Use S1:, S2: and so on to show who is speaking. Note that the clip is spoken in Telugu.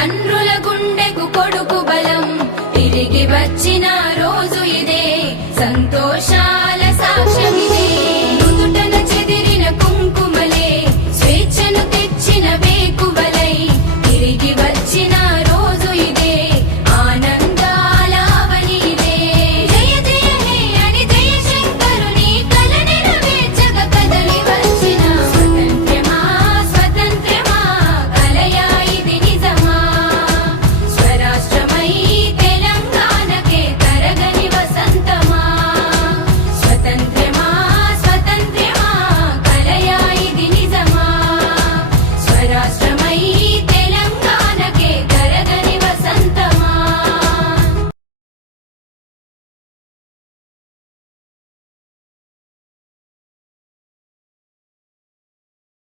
S1: తండ్రుల గుండెకు కొడుకు బల